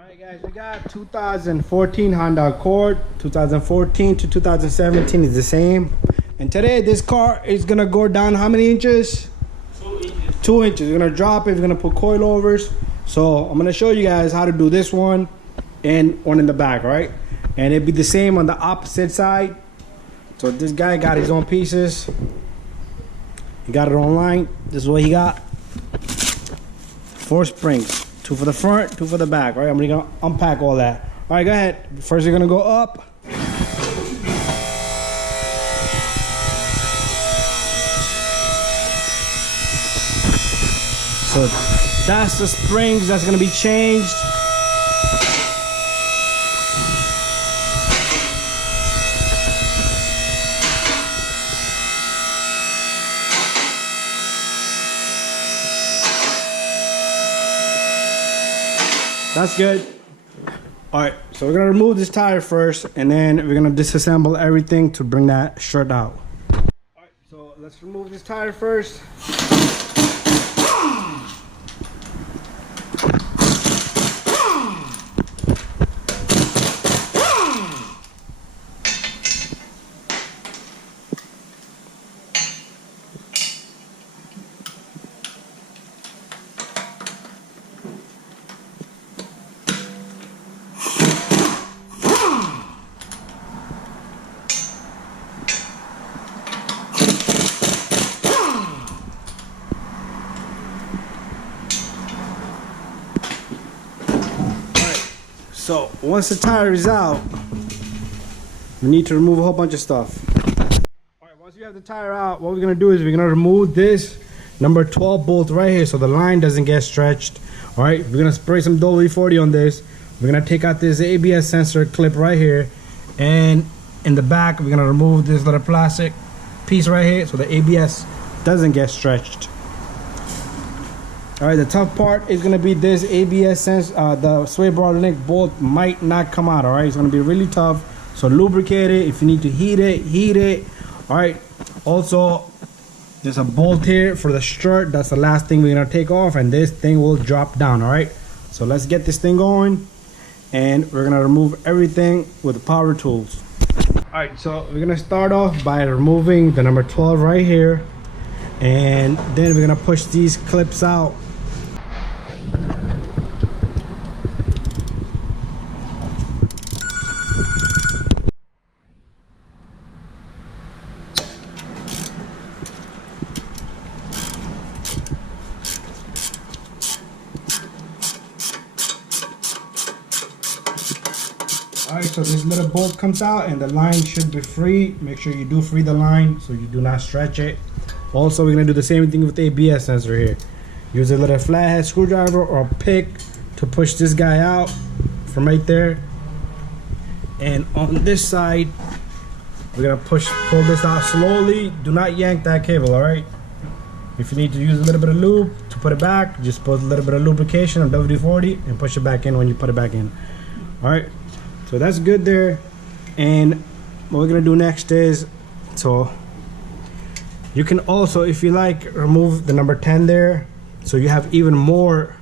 Alright guys, we got 2014 Honda Accord. 2014 to 2017 is the same. And today this car is gonna go down how many inches? 2 inches. 2 inches. We're gonna drop it, we're gonna put coilovers. So I'm gonna show you guys how to do this one and one in the back, right? And it'd be the same on the opposite side. So this guy got his own pieces. He got it online. This is what he got. 4 springs. 2 for the front, 2 for the back, right? I'm gonna unpack all that. All right, go ahead. First, you're gonna go up. So that's the springs that's gonna be changed. That's good. All right, so we're gonna remove this tire first, and then we're gonna disassemble everything to bring that strut out. All right, so let's remove this tire first. So once the tire is out, we need to remove a whole bunch of stuff. All right, once you have the tire out, what we're gonna do is we're gonna remove this number 12 bolt right here so the line doesn't get stretched. All right, we're gonna spray some WD-40 on this. We're gonna take out this ABS sensor clip right here, and in the back we're gonna remove this little plastic piece right here so the ABS doesn't get stretched. All right, the tough part is gonna be this ABS sense. The sway bar link bolt might not come out. All right, it's gonna be really tough. So lubricate it. If you need to heat it, heat it. All right. Also, there's a bolt here for the strut. That's the last thing we're gonna take off, and this thing will drop down. All right. So let's get this thing going, and we're gonna remove everything with the power tools. All right. So we're gonna start off by removing the number 12 right here, and then we're gonna push these clips out. Alright, so this little bolt comes out and the line should be free. Make sure you do free the line so you do not stretch it. Also, we're going to do the same thing with the ABS sensor here. Use a little flathead screwdriver or a pick to push this guy out from right there. And on this side, we're going to pull this out slowly. Do not yank that cable, alright? If you need to use a little bit of lube to put it back, just put a little bit of lubrication on WD-40 and push it back in when you put it back in. Alright? So that's good there. And what we're gonna do next is, so you can also, if you like, remove the number 10 there so you have even more.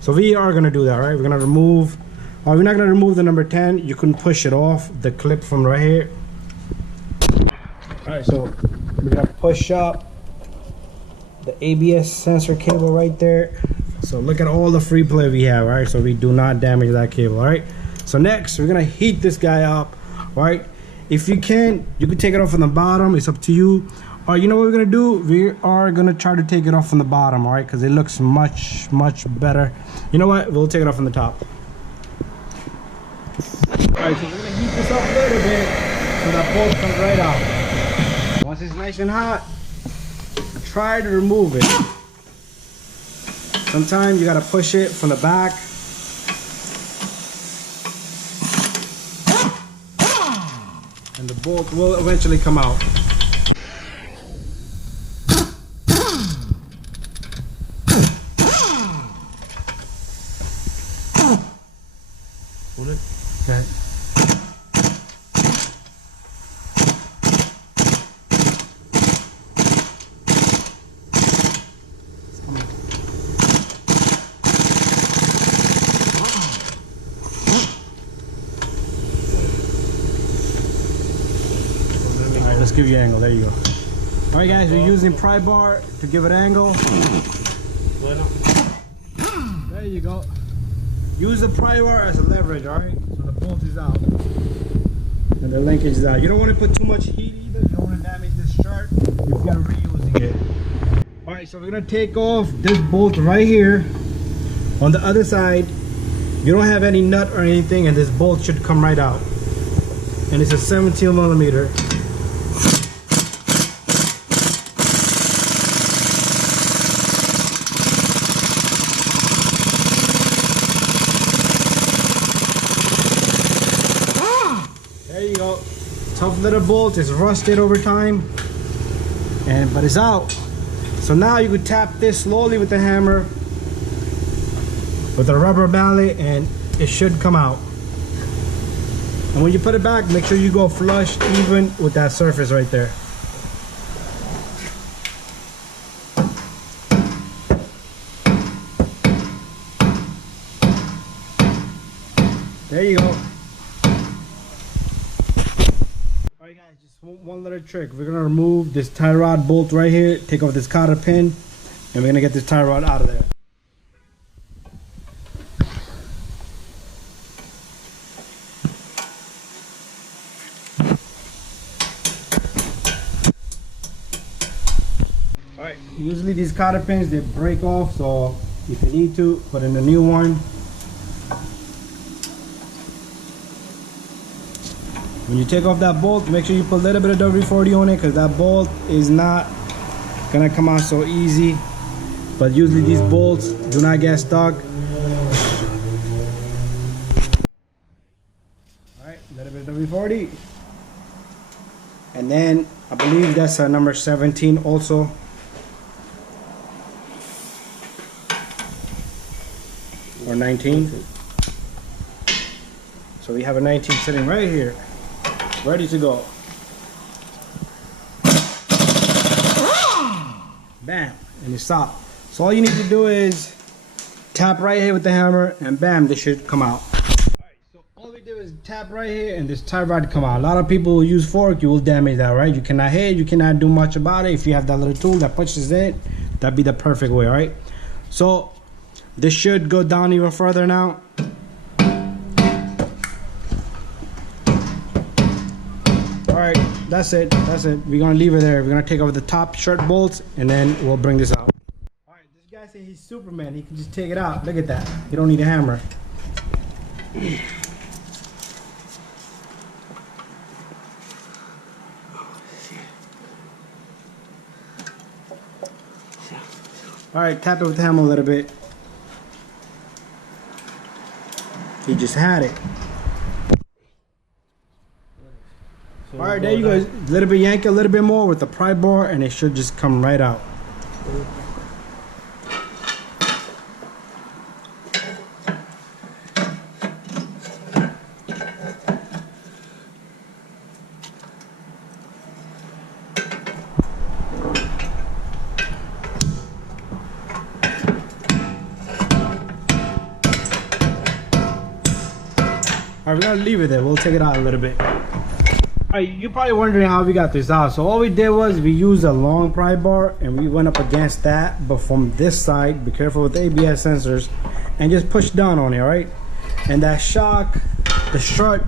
So we are gonna do that, right? We're gonna remove, we're not gonna remove the number 10. You can push it off the clip from right here. All right, so we're gonna push up the ABS sensor cable right there. So look at all the free play we have, right? So we do not damage that cable, all right? So next, we're gonna heat this guy up, right? If you can take it off from the bottom. It's up to you. Or you know what we're gonna do? We are gonna try to take it off from the bottom, all right? Because it looks much better. You know what? We'll take it off from the top. All right, so we're gonna heat this up a little bit so that bolt comes right out. Once it's nice and hot, try to remove it. Sometimes you gotta push it from the back. And the bolt will eventually come out. Hold it. Okay. just give you angle. There you go. All right, guys, we're using pry bar to give it angle. There you go. Use the pry bar as a leverage, all right? So the bolt is out and the linkage is out. You don't want to put too much heat either. You don't want to damage the strut if you're reusing it. All right, so we're gonna take off this bolt right here. On the other side, you don't have any nut or anything, and this bolt should come right out. And it's a 17 millimeter. There you go. Tough little bolt. It's rusted over time, but it's out. So now you could tap this slowly with the hammer, with a rubber mallet, and it should come out. And when you put it back, make sure you go flush even with that surface right there. There you go. Alright guys, just one little trick. We're gonna remove this tie rod bolt right here, take off this cotter pin, and we're gonna get this tie rod out of there. Alright, usually these cotter pins, they break off, so if you need to, put in a new one. When you take off that bolt, make sure you put a little bit of WD-40 on it, because that bolt is not gonna come out so easy. But usually these bolts do not get stuck. Alright, a little bit of WD-40. And then I believe that's number 17 also. Or 19. So we have a 19 sitting right here, ready to go. Bam, and it stopped. So all you need to do is tap right here with the hammer, and bam, this should come out. Alright, so all we do is tap right here and this tie rod come out. A lot of people will use fork, you will damage that, right? You cannot hit, you cannot do much about it. If you have that little tool that pushes it, that'd be the perfect way, alright? So this should go down even further now. Alright, that's it. We're gonna leave it there. We're gonna take off the top strut bolts and then we'll bring this out. Alright, this guy said he's Superman. He can just take it out. Look at that. You don't need a hammer. Alright, tap it with the hammer a little bit. He just had it. Alright, there you go. A little bit yank it, a little bit more with the pry bar, and it should just come right out. Alright, we're gonna leave it there. We'll take it out a little bit. Alright, you're probably wondering how we got this out. So all we did was we used a long pry bar and we went up against that, but from this side, be careful with the ABS sensors, and just push down on it, alright? And that shock, the strut,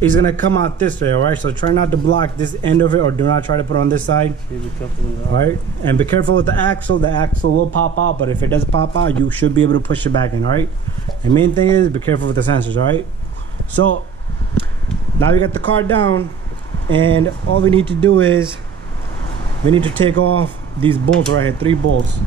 is gonna come out this way, alright? So try not to block this end of it, or do not try to put it on this side. Alright? And be careful with the axle will pop out, but if it does pop out, you should be able to push it back in, alright? The main thing is be careful with the sensors, alright? So now we got the car down, and all we need to do is we need to take off these bolts right here, 3 bolts.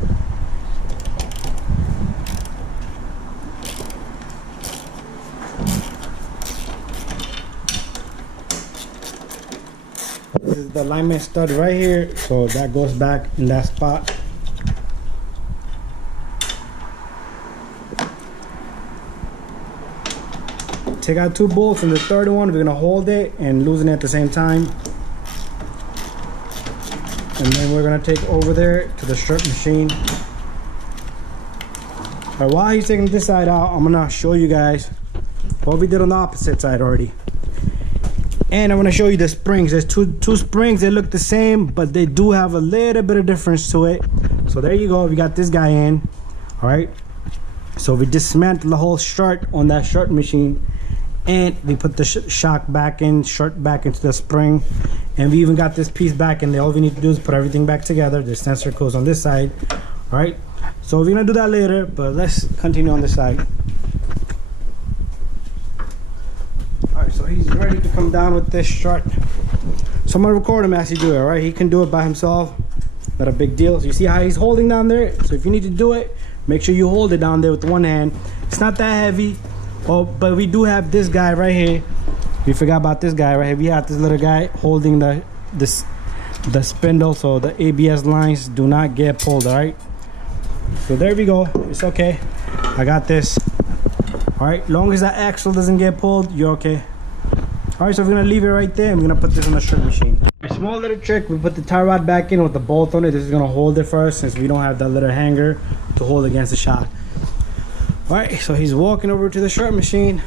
This is the alignment stud right here, so that goes back in that spot. Take out 2 bolts, and the third one we're gonna hold it and loosen it at the same time. And then we're gonna take over there to the strut machine. Alright, while he's taking this side out, I'm gonna show you guys what we did on the opposite side already. And I'm gonna show you the springs. There's two springs. They look the same, but they do have a little bit of difference to it. So there you go. We got this guy in. All right. So we dismantled the whole strut on that strut machine, and we put the shock back in, strut back into the spring, and we even got this piece back in there. All we need to do is put everything back together. The sensor goes on this side. All right. So we're gonna do that later, but let's continue on this side. Alright, so he's ready to come down with this strut. So I'm gonna record him as he do it, alright? He can do it by himself. Not a big deal. So you see how he's holding down there? So if you need to do it, make sure you hold it down there with one hand. It's not that heavy. Oh, but we do have this guy right here. We forgot about this guy right here. We have this little guy holding the spindle, so the ABS lines do not get pulled, alright? So there we go. It's okay. I got this. Alright, long as that axle doesn't get pulled, you're okay. Alright, so we're gonna leave it right there and we're gonna put this on the strut machine. A small little trick, we put the tie rod back in with the bolt on it. This is gonna hold it first since we don't have that little hanger to hold against the shock. Alright, so he's walking over to the strut machine.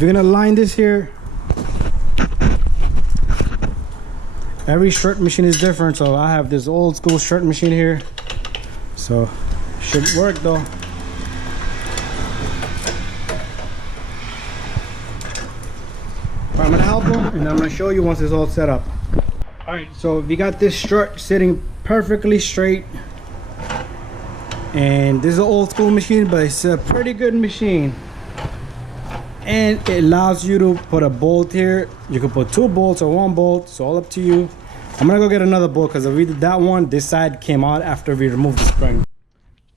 We're gonna line this here. Every strut machine is different, so I have this old school strut machine here. So, should work though. I'm gonna help him and I'm gonna show you once it's all set up. Alright, so we got this strut sitting perfectly straight, and this is an old school machine, but it's a pretty good machine, and it allows you to put a bolt here. You can put 2 bolts or 1 bolt, it's all up to you. I'm gonna go get another bolt because if we did that one, this side came out after we removed the spring.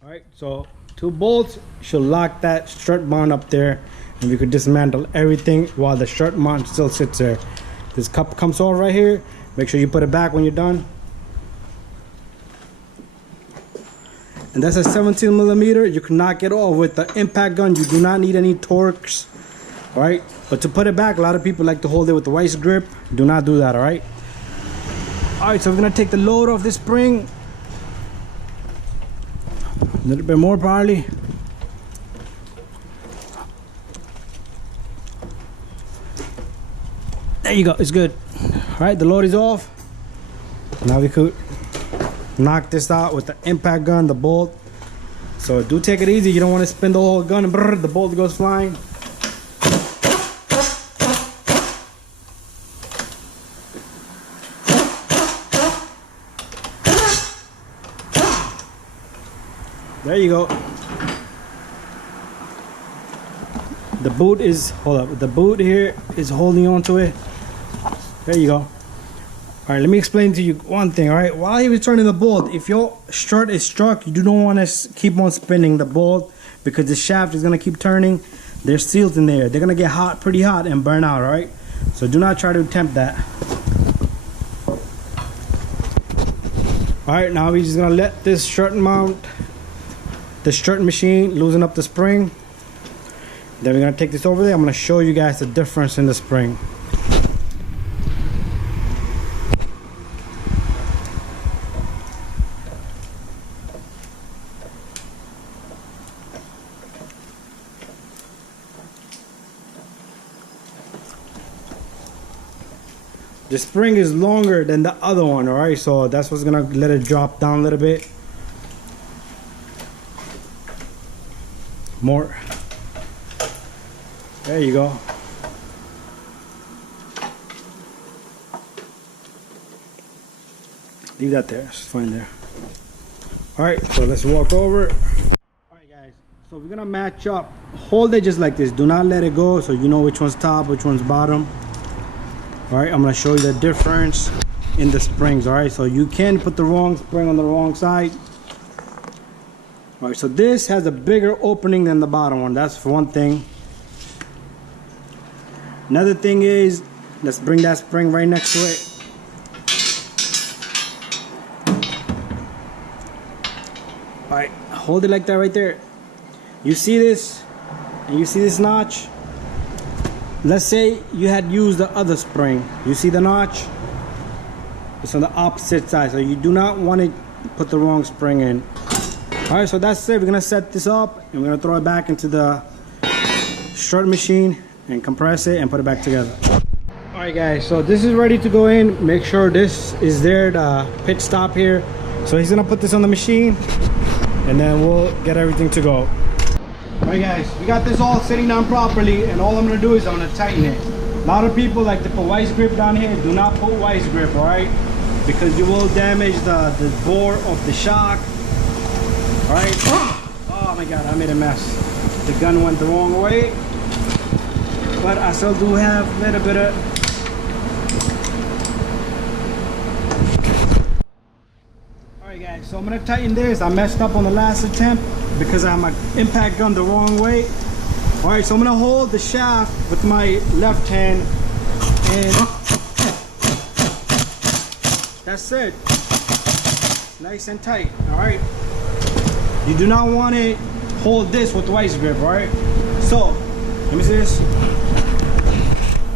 Alright, so 2 bolts should lock that strut mount up there, and we could dismantle everything while the strut mount still sits there. This cup comes off right here. Make sure you put it back when you're done. And that's a 17mm. You can knock it off with the impact gun. You do not need any torques. Alright, but to put it back, a lot of people like to hold it with the vice grip. Do not do that, alright? Alright, so we're gonna take the load off this spring. A little bit more probably. There you go, it's good. Alright, the load is off. Now we could knock this out with the impact gun, the bolt. So do take it easy. You don't want to spin the whole gun and brrr, the bolt goes flying. There you go. The boot is, hold up, the boot here is holding on to it. There you go. All right, let me explain to you one thing. All right, while he was turning the bolt, if your strut is struck, you don't want to keep on spinning the bolt because the shaft is going to keep turning. There's seals in there. They're going to get hot, pretty hot, and burn out. All right, so do not try to attempt that. All right, now we're just going to let this strut mount, the strut machine, loosen up the spring. Then we're going to take this over there. I'm going to show you guys the difference in the spring. The spring is longer than the other one, all right? So that's what's gonna let it drop down a little bit. More. There you go. Leave that there, it's fine there. All right, so let's walk over. All right, guys, so we're gonna match up. Hold it just like this. Do not let it go so you know which one's top, which one's bottom. All right, I'm gonna show you the difference in the springs. All right, so you can put the wrong spring on the wrong side. All right, so this has a bigger opening than the bottom one. That's for one thing. Another thing is, let's bring that spring right next to it. All right, hold it like that right there. You see this, and you see this notch? Let's say you had used the other spring. You see the notch? It's on the opposite side, so you do not want to put the wrong spring in. All right, so that's it. We're gonna set this up, and we're gonna throw it back into the strut machine and compress it and put it back together. All right guys, so this is ready to go in. Make sure this is there, the pit stop here. So he's gonna put this on the machine and then we'll get everything to go. All right guys, we got this all sitting down properly, and all I'm gonna do is I'm gonna tighten it. A lot of people like to put vice grip down here. Do not put vice grip, all right? Because you will damage the bore of the shock. All right. Oh my God, I made a mess. The gun went the wrong way, but I still do have a little bit of. All right guys, so I'm gonna tighten this. I messed up on the last attempt because I have my impact gun the wrong way. All right, so I'm gonna hold the shaft with my left hand, and that's it. Nice and tight. All right. You do not want to hold this with vice grip. All right. So let me see this.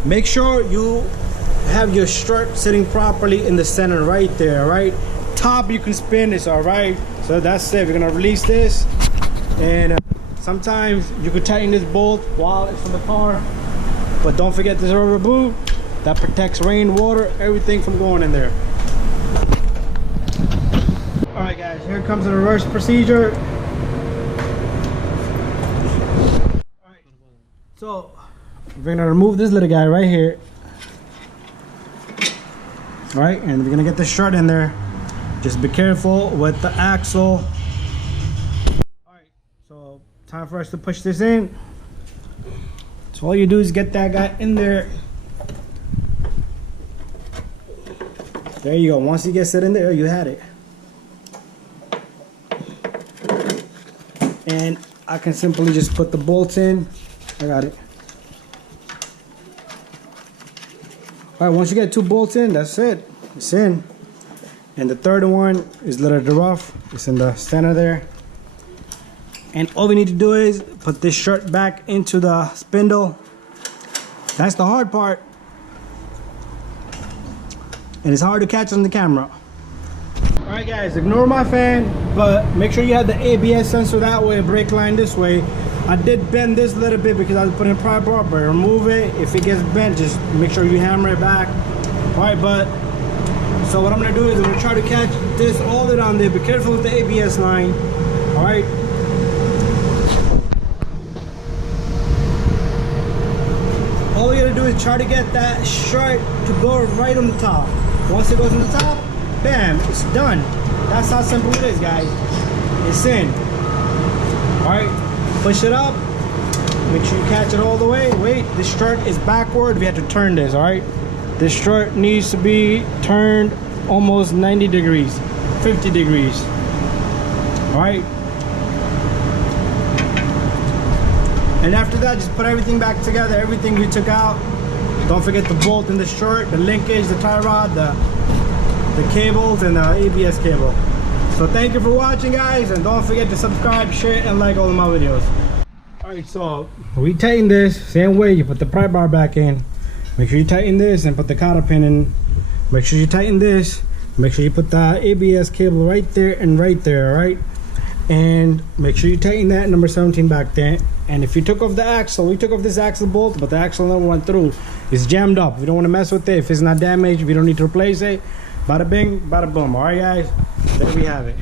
Make sure you have your strut sitting properly in the center right there. All right. Top you can spin this. All right. So that's it. We're gonna release this, and sometimes you could tighten this bolt while it's in the car, but don't forget this rubber boot that protects rain, water, everything from going in there. All right guys, here comes the reverse procedure. All right, so we're gonna remove this little guy right here. All right, and we're gonna get the strut in there. Just be careful with the axle. All right, so time for us to push this in. So all you do is get that guy in there. There you go. Once you get set in there, you had it. And I can simply just put the bolts in. I got it. All right, once you get 2 bolts in, that's it. It's in. And the third one is a little rough. It's in the center there. And all we need to do is put this strut back into the spindle. That's the hard part. And it's hard to catch on the camera. All right guys, ignore my fan, but make sure you have the ABS sensor that way, brake line this way. I did bend this a little bit because I was putting a pry bar, but remove it. If it gets bent, just make sure you hammer it back. All right, but so what I'm gonna do is I'm gonna try to catch this all the way down there. Be careful with the ABS line. All right. All we gotta do is try to get that strut to go right on the top. Once it goes on the top, bam, it's done. That's how simple it is, guys. It's in. All right, push it up. Make sure you catch it all the way. Wait, this strut is backward. We have to turn this, all right? This strut needs to be turned almost 90 degrees, 50 degrees. All right. And after that, just put everything back together, everything we took out. Don't forget the bolt and the strut, the linkage, the tie rod, the cables, and the ABS cable. So thank you for watching, guys, and don't forget to subscribe, share, and like all of my videos. All right, so we tighten this same way. You put the pry bar back in. Make sure you tighten this and put the cotter pin in. Make sure you tighten this. Make sure you put the ABS cable right there and right there, all right? And make sure you tighten that number 17 back there. And if you took off the axle, we took off this axle bolt, but the axle never went through. It's jammed up. We don't want to mess with it. If it's not damaged, we don't need to replace it. Bada bing, bada boom. All right, guys, there we have it.